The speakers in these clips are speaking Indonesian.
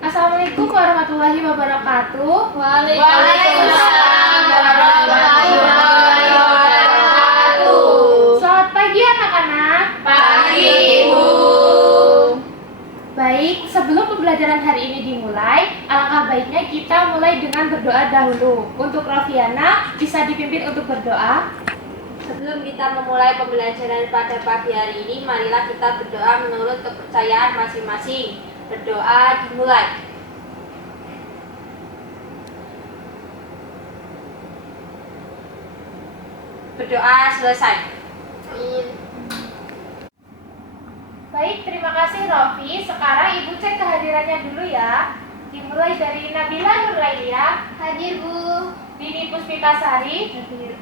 Assalamualaikum warahmatullahi wabarakatuh. Waalaikumsalam warahmatullahi wabarakatuh. Selamat pagi anak-anak. Pagi, Ibu. Baik, sebelum pembelajaran hari ini dimulai, alangkah baiknya kita mulai dengan berdoa dahulu. Untuk Rofiana, bisa dipimpin untuk berdoa. Sebelum kita memulai pembelajaran pada pagi hari ini, marilah kita berdoa menurut kepercayaan masing-masing. Berdoa dimulai. Berdoa selesai. Amin. Baik, terima kasih Rofi. Sekarang Ibu cek kehadirannya dulu ya. Dimulai dari Nabila Nurlailia. Hadir, Bu. Dini Puspitasari. Hadir.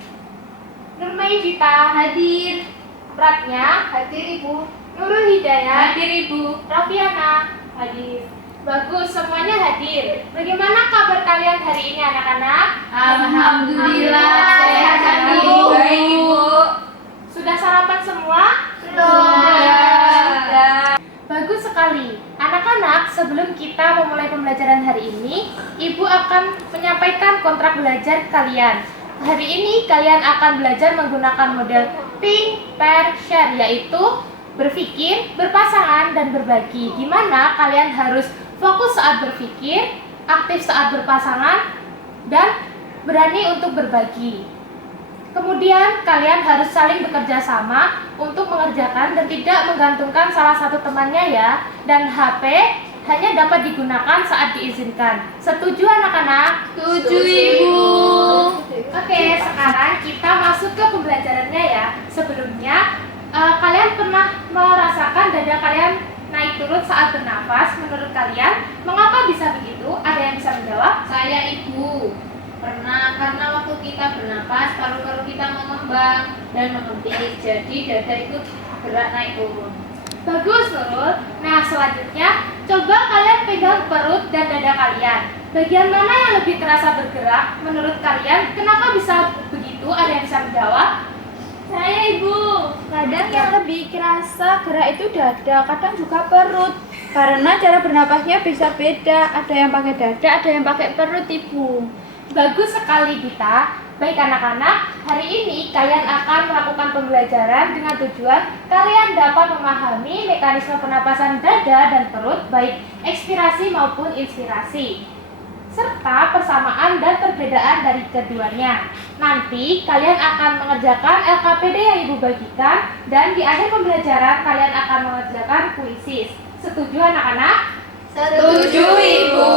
Nurmaidita. Hadir. Pratnya. Hadir, Ibu. Nurul Hidayah. Hadir, Ibu. Rofiana. Hadir. Bagus, semuanya hadir. Bagaimana kabar kalian hari ini anak-anak? Alhamdulillah, sehat, Bu. Baik, Ibu. Sudah sarapan semua? Sudah. Bagus sekali. Anak-anak, sebelum kita memulai pembelajaran hari ini, Ibu akan menyampaikan kontrak belajar kalian. Hari ini kalian akan belajar menggunakan model think, pair, share, yaitu berpikir, berpasangan, dan berbagi. Di mana kalian harus fokus saat berpikir, aktif saat berpasangan, dan berani untuk berbagi. Kemudian kalian harus saling bekerja sama untuk mengerjakan dan tidak menggantungkan salah satu temannya ya. Dan HP hanya dapat digunakan saat diizinkan. Setuju anak-anak? Setuju, Ibu. Oke, sekarang kita masuk ke pembelajarannya ya. Sebelumnya, kalian pernah merasakan dada kalian naik turun saat bernafas? Menurut kalian, mengapa bisa begitu? Ada yang bisa menjawab? Saya, Ibu. Pernah, karena waktu kita bernapas, paru-paru kita mengembang dan mengempis. Jadi dada itu gerak naik turun. Bagus, Nurul. Nah, selanjutnya, coba kalian pegang perut dan dada kalian. Bagian mana yang lebih terasa bergerak? Menurut kalian, kenapa bisa begitu? Ada yang bisa menjawab? Saya, Ibu. Kadang yang lebih kerasa gerak itu dada, kadang juga perut. Karena cara bernapasnya bisa beda. Ada yang pakai dada, ada yang pakai perut, Ibu. Bagus sekali, Gita. Baik anak-anak, hari ini kalian akan melakukan pembelajaran dengan tujuan kalian dapat memahami mekanisme pernapasan dada dan perut, baik ekspirasi maupun inspirasi, serta persamaan dan perbedaan dari keduanya. Nanti kalian akan mengerjakan LKPD yang Ibu bagikan, dan di akhir pembelajaran kalian akan mengerjakan puisis. Setuju anak-anak? Setuju, Ibu.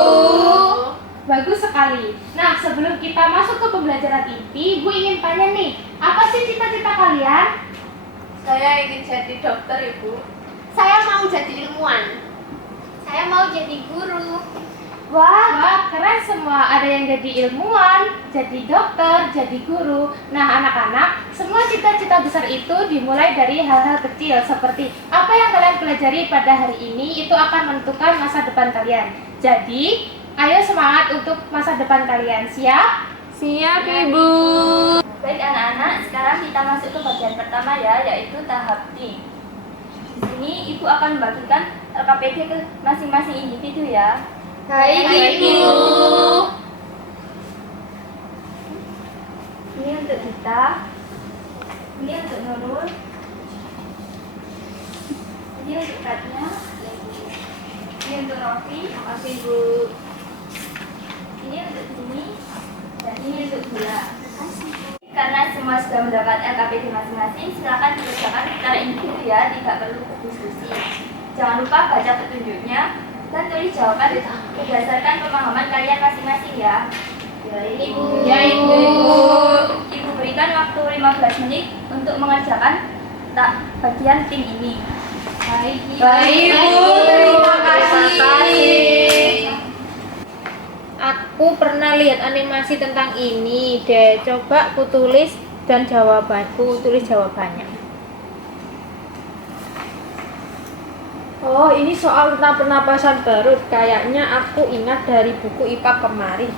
Bagus sekali. Nah, sebelum kita masuk ke pembelajaran inti, Ibu ingin tanya nih, apa sih cita-cita kalian? Saya ingin jadi dokter, Ibu. Saya mau jadi ilmuwan. Saya mau jadi guru. Wah, keren semua. Ada yang jadi ilmuwan, jadi dokter, jadi guru. Nah, anak-anak, semua cita-cita besar itu dimulai dari hal-hal kecil, seperti apa yang kalian pelajari pada hari ini itu akan menentukan masa depan kalian. Jadi, ayo semangat untuk masa depan kalian. Siap? Siap, Ibu. Baik anak-anak, sekarang kita masuk ke bagian pertama ya, yaitu tahap think. Di sini Ibu akan membagikan LKPD ke masing-masing individu ya. Baik, Ibu. Ini untuk Dita. Ini untuk Nurul. Ini untuk Katnya. Ini untuk Rofi. Makasih, Bu. Ini untuk Dini. Dan ini untuk Bula. Karena semua sudah mendapat LKPD masing-masing, silakan dikerjakan secara individu ya, tidak perlu berdiskusi. Jangan lupa baca petunjuknya dan tulis jawaban berdasarkan pemahaman kalian masing-masing ya. Ya, Ibu. Ya, Ibu. Ibu berikan waktu 15 menit untuk mengerjakan bagian tim ini. Baik, Ibu. Terima kasih. Aku pernah lihat animasi tentang ini deh. Coba ku tulis dan jawabanku, tulis jawabannya. Oh, ini soal tentang pernapasan perut. Kayaknya aku ingat dari buku IPA kemarin.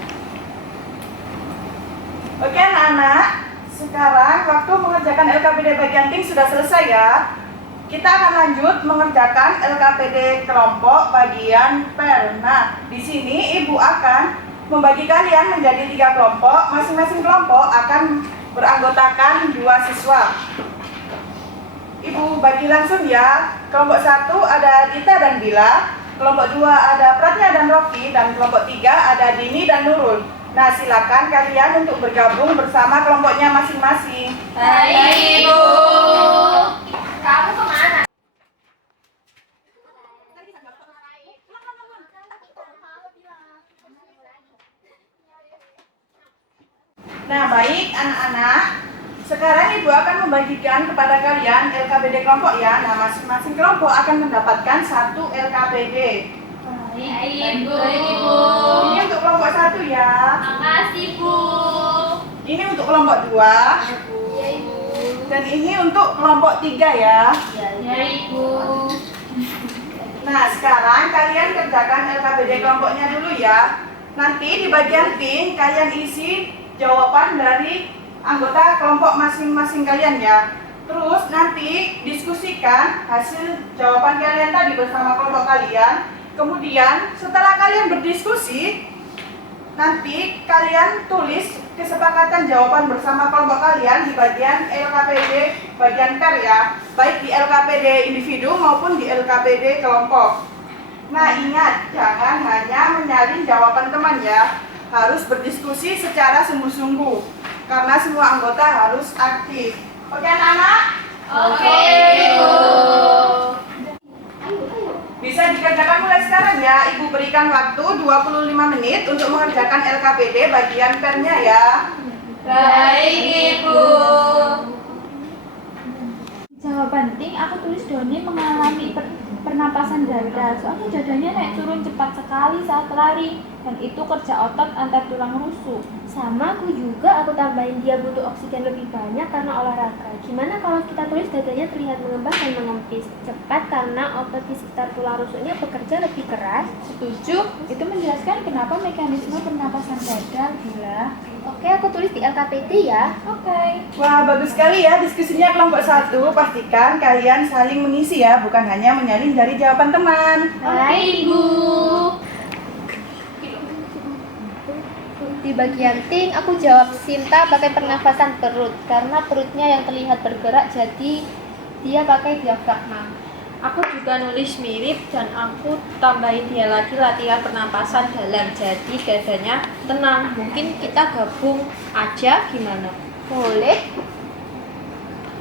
Oke anak-anak, sekarang waktu mengerjakan LKPD bagian ting sudah selesai ya. kita akan lanjut mengerjakan LKPD kelompok bagian per. Nah, di sini Ibu akan membagi kalian menjadi 3 kelompok. Masing-masing kelompok akan beranggotakan 2 siswa. Ibu bagi langsung ya. Kelompok 1 ada Dita dan Bila, kelompok 2 ada Pratnya dan Rocky, dan kelompok 3 ada Dini dan Nurul. Nah, silakan kalian untuk bergabung bersama kelompoknya masing-masing. Baik, Ibu. Kamu kemana? Nah, baik anak-anak. Sekarang Ibu akan membagikan kepada kalian LKPD kelompok ya. Nah, masing-masing kelompok akan mendapatkan 1 LKPD. Baik, Ibu. Ini untuk kelompok 1 ya. Makasih, Bu. Ini untuk kelompok 2. Ya, Ibu. Dan ini untuk kelompok 3 ya. Ya, Ibu. Nah, sekarang kalian kerjakan LKPD kelompoknya dulu ya. Nanti di bagian pink kalian isi jawaban dari anggota kelompok masing-masing kalian ya. Terus nanti diskusikan hasil jawaban kalian tadi bersama kelompok kalian. Kemudian setelah kalian berdiskusi, nanti kalian tulis kesepakatan jawaban bersama kelompok kalian di bagian LKPD bagian per ya. Baik di LKPD individu maupun di LKPD kelompok. Nah, ingat, jangan hanya menyalin jawaban teman ya. Harus berdiskusi secara sungguh-sungguh. Karena semua anggota harus aktif. Oke anak-anak? Oke, Ibu. Bisa dikerjakan mulai sekarang ya. Ibu berikan waktu 25 menit untuk mengerjakan LKPD bagian pernya ya. Baik, Ibu. Jawaban penting, aku tulis Doni mengalami pernapasan dada. Soalnya dadanya naik turun cepat sekali saat lari, dan itu kerja otot antar tulang rusuk. Sama aku juga, aku tambahin dia butuh oksigen lebih banyak karena olahraga. Gimana kalau kita tulis dadanya terlihat mengembang dan mengempis cepat karena otot di sekitar tulang rusuknya bekerja lebih keras? Setuju, itu menjelaskan kenapa mekanisme pernapasan dada. Bila Oke, aku tulis di LKPD ya. Oke. Wah, bagus sekali ya diskusinya kelompok 1. Pastikan kalian saling mengisi ya, bukan hanya menyalin dari jawaban teman. Baik, Ibu. Di bagian ting, aku jawab Sinta pakai pernafasan perut karena perutnya yang terlihat bergerak, jadi dia pakai diafragma. Aku juga nulis mirip dan aku tambahin dia lagi latihan pernapasan dalam, jadi dadanya tenang. Mungkin kita gabung aja, gimana? Boleh?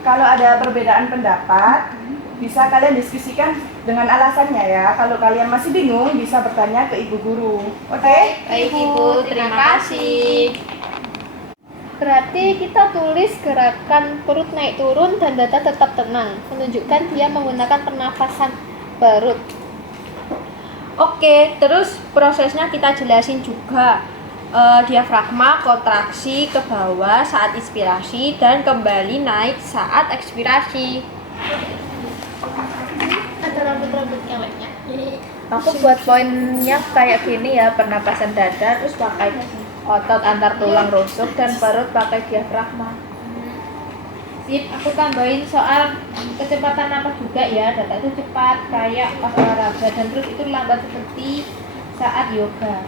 Kalau ada perbedaan pendapat, bisa kalian diskusikan dengan alasannya ya. Kalau kalian masih bingung, bisa bertanya ke ibu guru. Oke? Baik Ibu, terima kasih. Berarti kita tulis gerakan perut naik turun dan dada tetap tenang, menunjukkan dia menggunakan pernafasan perut. Oke, terus prosesnya kita jelasin juga. Diafragma kontraksi ke bawah saat inspirasi dan kembali naik saat ekspirasi. Ada rambut-rambut keleknya. Aku buat poinnya kayak gini ya, pernapasan dada, terus pakai otot antar tulang rusuk, dan perut pakai diafragma. Sip, aku tambahin soal kecepatan napas juga ya. Dada itu cepat kayak pas olahraga, dan terus itu lambat seperti saat yoga.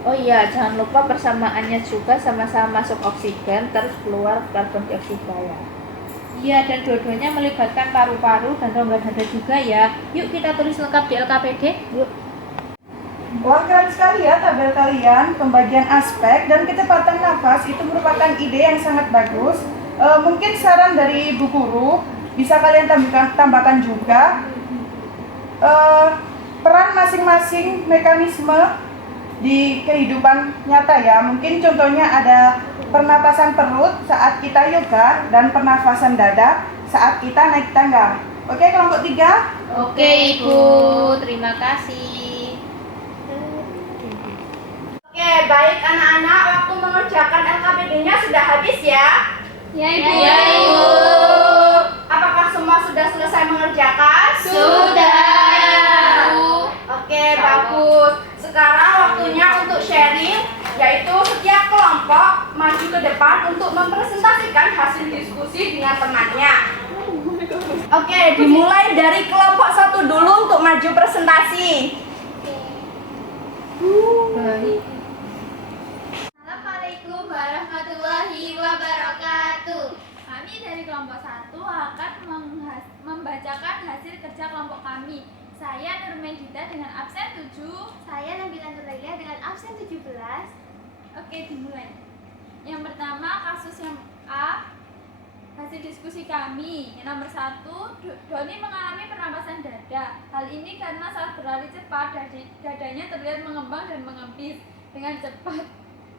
Oh iya, jangan lupa persamaannya juga, sama-sama masuk oksigen terus keluar karbon dioksida ya. Iya, dan dua-duanya melibatkan paru-paru dan rongga dada juga ya. Yuk kita tulis lengkap di LKPD. Yuk. Wah, keren sekali ya tabel kalian. Pembagian aspek dan kecepatan nafas itu merupakan ide yang sangat bagus. Mungkin saran dari ibu guru bisa kalian tambahkan juga peran masing-masing mekanisme di kehidupan nyata ya. Mungkin contohnya ada pernapasan perut saat kita yoga dan pernapasan dada saat kita naik tangga. Oke, kelompok 3? Oke Ibu, terima kasih. Oke, baik anak-anak, waktu mengerjakan LKPD-nya sudah habis ya? Ya, Ibu. Ya, Ibu. Apakah semua sudah selesai mengerjakan? Sudah. Oke, bagus. Sekarang waktunya untuk sharing, yaitu setiap kelompok maju ke depan untuk mempresentasikan hasil diskusi dengan temannya. Oke, dimulai dari kelompok 1 dulu untuk maju presentasi. Assalamualaikum warahmatullahi wabarakatuh. Kami dari kelompok 1 akan membacakan hasil kerja kelompok kami. Saya Nurmedita dengan absen 7. Saya Nabila Nurlaila dengan absen 17. Oke, dimulai. Yang pertama, kasus yang A. Hasil diskusi kami. Yang nomor 1, Doni mengalami pernapasan dada. Hal ini karena saat berlari cepat, dadanya terlihat mengembang dan mengempis dengan cepat.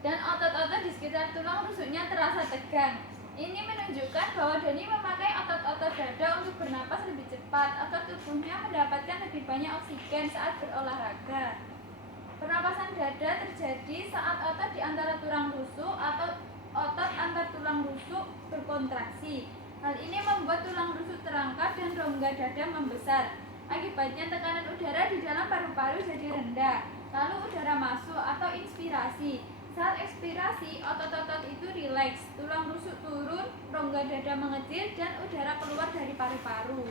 Dan otot-otot di sekitar tulang rusuknya terasa tegang. Ini menunjukkan bahwa Doni memakai otot-otot dada untuk bernapas lebih cepat agar tubuhnya mendapatkan lebih banyak oksigen saat berolahraga. Pernapasan dada terjadi saat otot di antara tulang rusuk atau otot antar tulang rusuk berkontraksi. Hal ini membuat tulang rusuk terangkat dan rongga dada membesar. Akibatnya tekanan udara di dalam paru-paru jadi rendah. Lalu udara masuk atau inspirasi. Saat ekspirasi, otot-otot itu rileks, tulang rusuk turun, rongga dada mengecil, dan udara keluar dari paru-paru.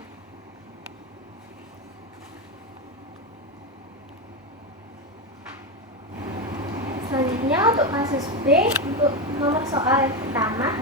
Selanjutnya untuk kasus B, untuk nomor soal yang pertama,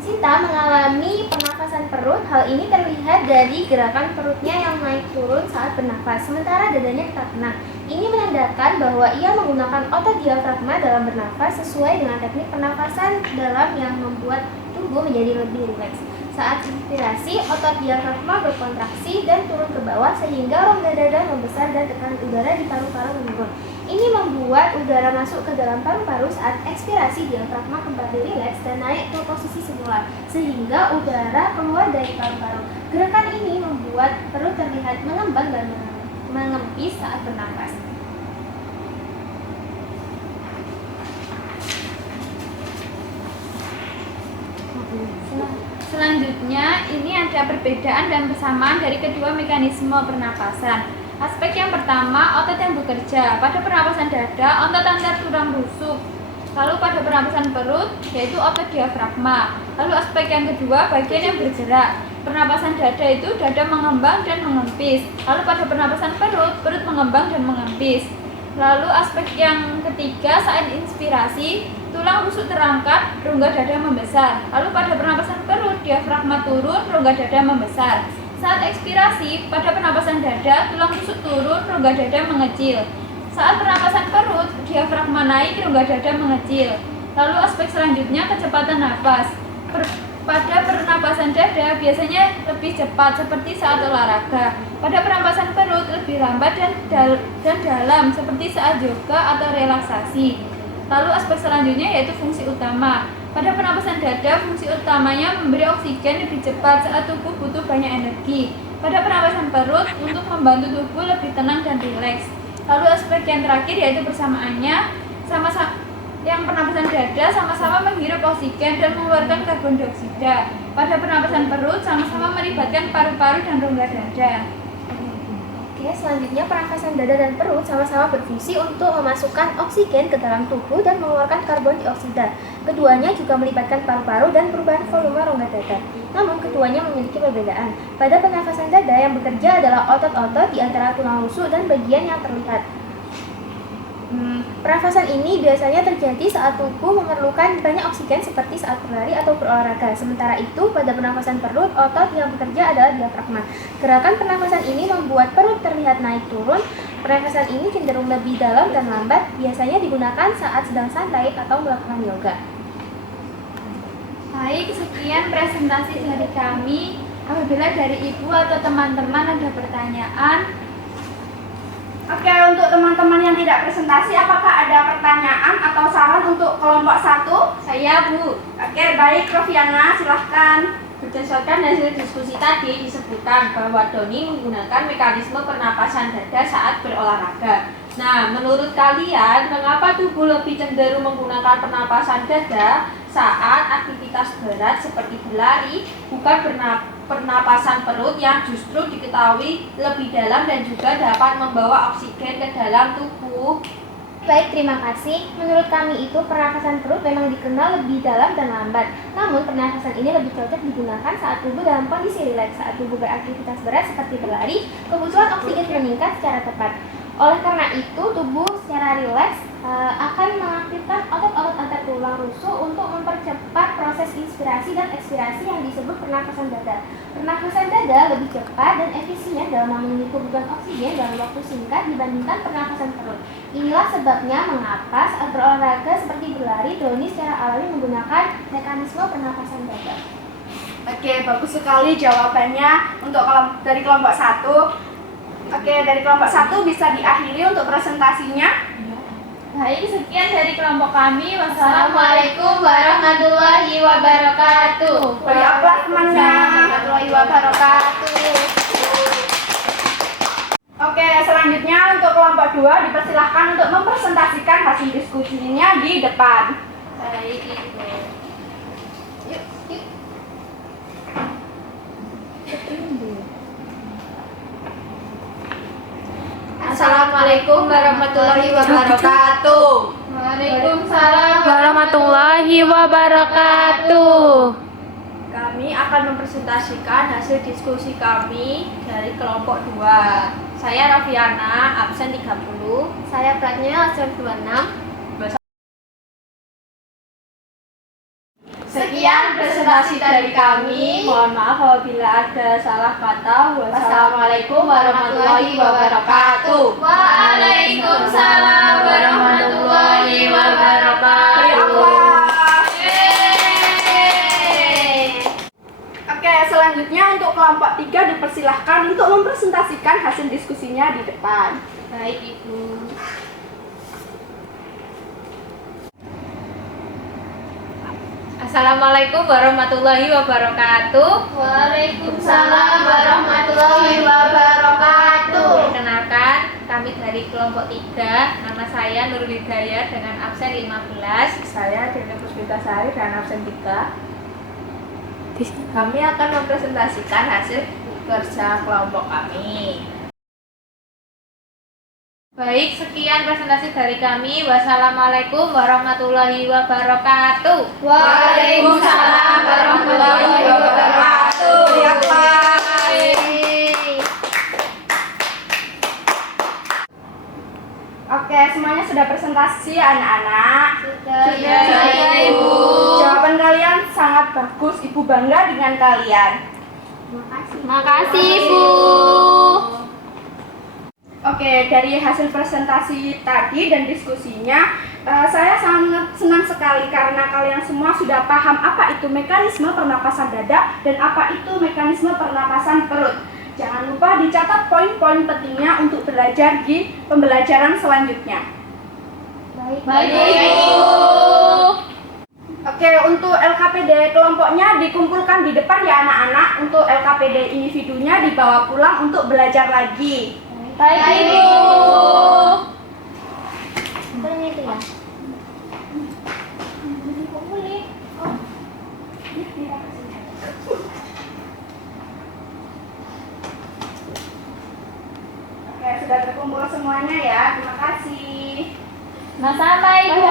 Sita mengalami pernafasan perut. Hal ini terlihat dari gerakan perutnya yang naik turun saat bernafas, sementara dadanya tetap tenang. Ini menandakan bahwa ia menggunakan otot diafragma dalam bernafas sesuai dengan teknik pernafasan dalam yang membuat tubuh menjadi lebih rileks. Saat inspirasi, otot diafragma berkontraksi dan turun ke bawah sehingga rongga dada membesar dan tekanan udara di paru-paru menurun. Ini membuat udara masuk ke dalam paru-paru. Saat ekspirasi, diafragma kembali rileks dan naik ke posisi semula sehingga udara keluar dari paru-paru. Gerakan ini membuat perut terlihat mengembang dan mengempis saat bernafas. Selanjutnya, ini ada perbedaan dan persamaan dari kedua mekanisme pernapasan. Aspek yang pertama, otot yang bekerja. Pada pernapasan dada, otot antar tulang rusuk. Lalu pada pernapasan perut, yaitu otot diafragma. Lalu aspek yang kedua, bagian yang bergerak. Pernapasan dada itu dada mengembang dan mengempis. Lalu pada pernapasan perut, perut mengembang dan mengempis. Lalu aspek yang ketiga, saat inspirasi, tulang rusuk terangkat, rongga dada membesar. Lalu pada pernapasan perut, diafragma turun, rongga dada membesar. Saat ekspirasi, pada pernapasan dada, tulang rusuk turun, rongga dada mengecil. Saat pernapasan perut, diafragma naik, rongga dada mengecil. Lalu aspek selanjutnya, kecepatan nafas. Pada pernapasan dada biasanya lebih cepat seperti saat olahraga. Pada pernapasan perut lebih lambat dan dalam seperti saat yoga atau relaksasi. Lalu aspek selanjutnya yaitu fungsi utama. Pada pernapasan dada, fungsi utamanya memberi oksigen lebih cepat saat tubuh butuh banyak energi. Pada pernapasan perut, untuk membantu tubuh lebih tenang dan rileks. Lalu aspek yang terakhir yaitu persamaannya, yang pernapasan dada sama-sama menghirup oksigen dan mengeluarkan karbon dioksida. Pada pernapasan perut, sama-sama melibatkan paru-paru dan rongga dada. Oke, selanjutnya pernafasan dada dan perut sama-sama berfungsi untuk memasukkan oksigen ke dalam tubuh dan mengeluarkan karbon dioksida. Keduanya juga melibatkan paru-paru dan perubahan volume rongga dada. Namun keduanya memiliki perbedaan. Pada pernafasan dada yang bekerja adalah otot-otot di antara tulang rusuk dan bagian yang terlihat. Pernafasan ini biasanya terjadi saat tubuh memerlukan banyak oksigen seperti saat berlari atau berolahraga. Sementara itu, pada pernafasan perut, otot yang bekerja adalah diafragma. Gerakan pernafasan ini membuat perut terlihat naik turun. Pernafasan ini cenderung lebih dalam dan lambat, biasanya digunakan saat sedang santai atau melakukan yoga. Baik, sekian presentasi dari kami. Apabila dari ibu atau teman-teman ada pertanyaan, Oke, untuk teman-teman yang tidak presentasi, apakah ada pertanyaan atau saran untuk kelompok 1? saya Bu. Oke, baik, Rofiana, silahkan. Berdasarkan hasil diskusi tadi disebutkan bahwa Doni menggunakan mekanisme pernapasan dada saat berolahraga. Nah, menurut kalian mengapa tubuh lebih cenderung menggunakan pernapasan dada saat aktivitas berat seperti berlari, bukan pernapasan perut yang justru diketahui lebih dalam dan juga dapat membawa oksigen ke dalam tubuh? Baik, terima kasih. Menurut kami itu pernafasan perut memang dikenal lebih dalam dan lambat. Namun pernafasan ini lebih cocok digunakan saat tubuh dalam kondisi rileks. Saat tubuh beraktivitas berat seperti berlari, kebutuhan oksigen meningkat secara cepat. Oleh karena itu, tubuh secara rileks akan mengaktifkan otot-otot antar tulang rusuk untuk mempercepat proses inspirasi dan ekspirasi yang disebut pernafasan dada. Pernafasan dada lebih cepat dan efisien dalam memenuhi kebutuhan oksigen dalam waktu singkat dibandingkan pernafasan perut. Inilah sebabnya mengapa saat berolahraga seperti berlari, Doni secara alami menggunakan mekanisme pernafasan dada. Oke, bagus sekali jawabannya untuk dari kelompok 1. Oke, dari kelompok 1 bisa diakhiri untuk presentasinya. Baik, sekian dari kelompok kami. Assalamualaikum warahmatullahi wabarakatuh. Beri aplaus temannya. Warahmatullahi wabarakatuh. Oke, selanjutnya untuk kelompok 2 dipersilahkan untuk mempresentasikan hasil diskusinya di depan. Baik, Ibu. Assalamualaikum warahmatullahi wabarakatuh. Waalaikumsalam Warahmatullahi wabarakatuh. Kami akan mempresentasikan hasil diskusi kami dari kelompok 2. Saya Rafiana, absen 30. Saya Pratnya, absen 26. Sekian presentasi dari kami. Mohon maaf apabila ada salah kata. Wassalamualaikum warahmatullahi wabarakatuh. Waalaikumsalam warahmatullahi wabarakatuh. Oke, selanjutnya untuk kelompok 3 dipersilahkan untuk mempresentasikan hasil diskusinya di depan. Baik, Ibu. Assalamualaikum warahmatullahi wabarakatuh. Waalaikumsalam warahmatullahi wabarakatuh. Perkenalkan, kami dari kelompok 3. Nama saya Nurul Hidayat dengan absen 15. Saya Deni Puspitasari dan absen 3. Kami akan mempresentasikan hasil kerja kelompok kami. Baik, sekian presentasi dari kami. Wassalamualaikum warahmatullahi wabarakatuh. Waalaikumsalam warahmatullahi wabarakatuh. Oke, semuanya sudah presentasi anak-anak. Sudah, Ibu. Jawaban kalian sangat bagus. Ibu bangga dengan kalian. Makasih, Ibu. Oke, dari hasil presentasi tadi dan diskusinya, saya sangat senang sekali karena kalian semua sudah paham apa itu mekanisme pernapasan dada dan apa itu mekanisme pernapasan perut. Jangan lupa dicatat poin-poin pentingnya untuk belajar di pembelajaran selanjutnya. Baik, Ibu. Oke, untuk LKPD kelompoknya dikumpulkan di depan ya anak-anak. Untuk LKPD individunya dibawa pulang untuk belajar lagi. Baik, Ibu. Betul itu ya? Oke, sudah terkumpul semuanya ya. Terima kasih. Sama-sama, Ibu.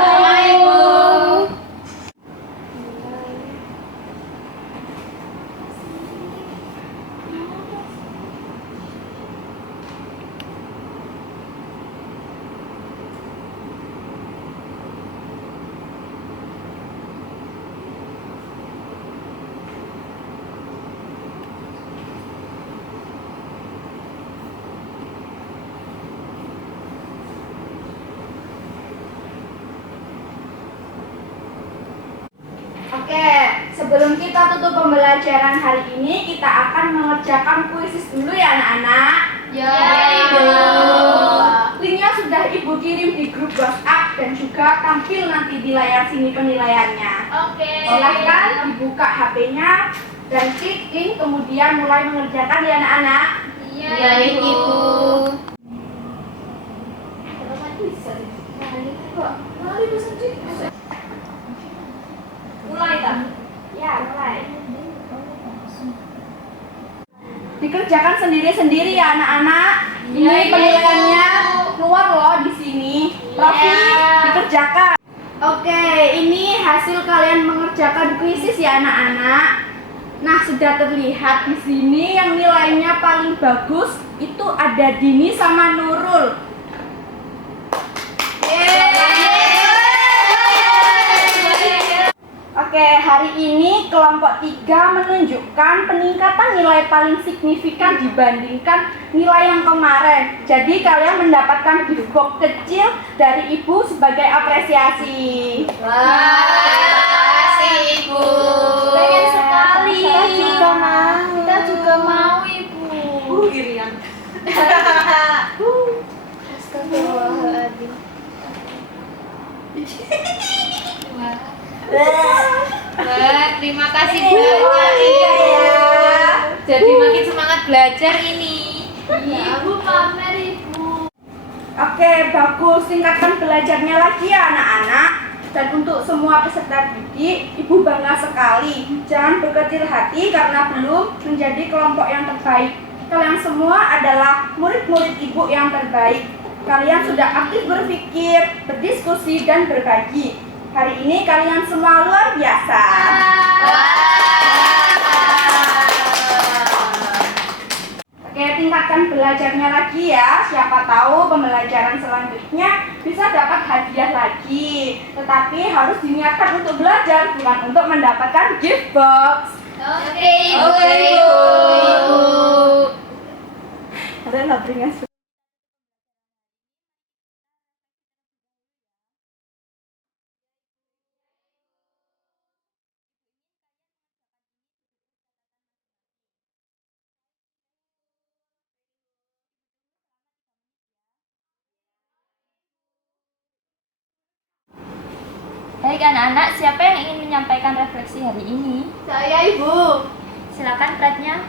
Oke, sebelum kita tutup pembelajaran hari ini, kita akan mengerjakan kuisis dulu ya anak-anak. Ya, Ibu. Linknya sudah Ibu kirim di grup WhatsApp dan juga tampil nanti di layar sini penilaiannya. Oke. Silahkan dibuka HP-nya dan klik link kemudian mulai mengerjakan ya anak-anak. Iya, Ibu. Mulai tak? Ya, mulai. Dikerjakan sendiri-sendiri ya anak-anak. Ini Iya, Ibu. penilaiannya keluar loh di sini. Rofi, dikerjakan. Oke, ini hasil kalian mengerjakan kuisis ya anak-anak. Nah, sudah terlihat di sini yang nilainya paling bagus itu ada Dini sama Nurul. Oke, hari ini kelompok 3 menunjukkan peningkatan nilai paling signifikan dibandingkan nilai yang kemarin. Jadi kalian mendapatkan gift box kecil dari ibu sebagai apresiasi. Terima kasih Ibu. Pengen sekali. Kita juga mau. Ibu. Irian. Astagfirullahaladzim. Wah, terima kasih banyak Ibu. Jadi makin semangat belajar ini. Ibu pamer Ibu. Oke, bagus. Tingkatkan belajarnya lagi ya anak-anak. Dan untuk semua peserta didik, Ibu bangga sekali. Jangan berkecil hati karena belum menjadi kelompok yang terbaik. Kalian semua adalah murid-murid Ibu yang terbaik. Kalian sudah aktif berpikir, berdiskusi, dan berbagi. Hari ini kalian semua luar biasa. Oke, tingkatkan belajarnya lagi ya. Siapa tahu pembelajaran selanjutnya bisa dapat hadiah lagi. Tetapi harus diniatkan untuk belajar, bukan untuk mendapatkan gift box. Oke, Ibu. Ada labringnya. Baik anak-anak, siapa yang ingin menyampaikan refleksi hari ini? Saya Ibu. Silakan Pratnya.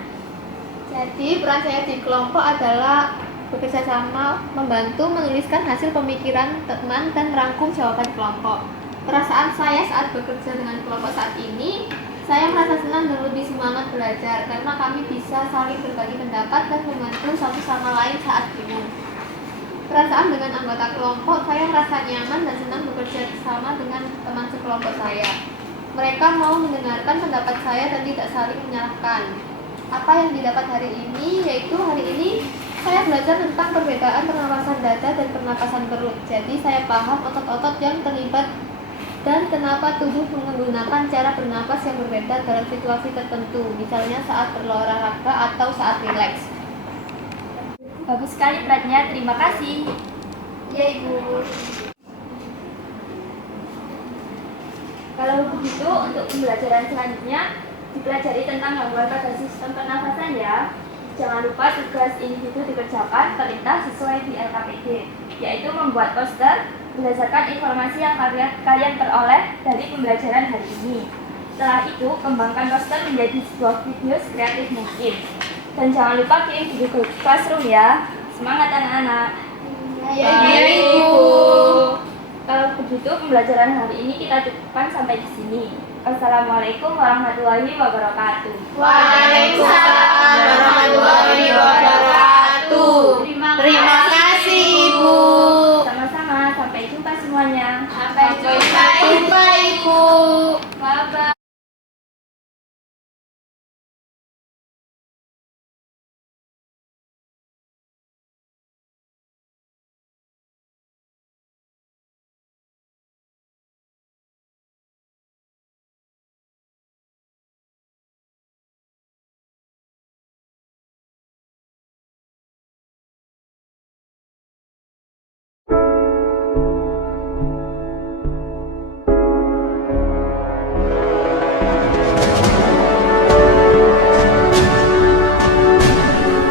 Jadi peran saya di kelompok adalah bekerja sama, membantu menuliskan hasil pemikiran teman dan merangkum jawaban kelompok. Perasaan saya saat bekerja dengan kelompok saat ini, saya merasa senang dan lebih semangat belajar karena kami bisa saling berbagi pendapat dan membantu satu sama lain saat bingung. Perasaan dengan anggota kelompok, saya merasa nyaman dan senang bekerja bersama dengan teman sekelompok saya. Mereka mau mendengarkan pendapat saya dan tidak saling menyalahkan. Apa yang didapat hari ini, yaitu hari ini saya belajar tentang perbedaan pernapasan dada dan pernapasan perut. Jadi saya paham otot-otot yang terlibat dan kenapa tubuh menggunakan cara bernapas yang berbeda dalam situasi tertentu, misalnya saat berolahraga atau saat rileks. Bagus sekali Pratnya, terima kasih. Ya Ibu. Kalau begitu, untuk pembelajaran selanjutnya dipelajari tentang gangguan pada sistem pernafasan ya. Jangan lupa tugas individu dikerjakan perintah sesuai di LKPD, yaitu membuat poster berdasarkan informasi yang kalian peroleh dari pembelajaran hari ini. Setelah itu, kembangkan poster menjadi sebuah video sekreatif mungkin. Dan jangan lupa kirim di Google Classroom ya. Semangat anak-anak. Ya Ibu. Kalau begitu pembelajaran hari ini kita cukupkan sampai di sini. Wassalamualaikum warahmatullahi wabarakatuh. Waalaikumsalam warahmatullahi wabarakatuh. Terima Terima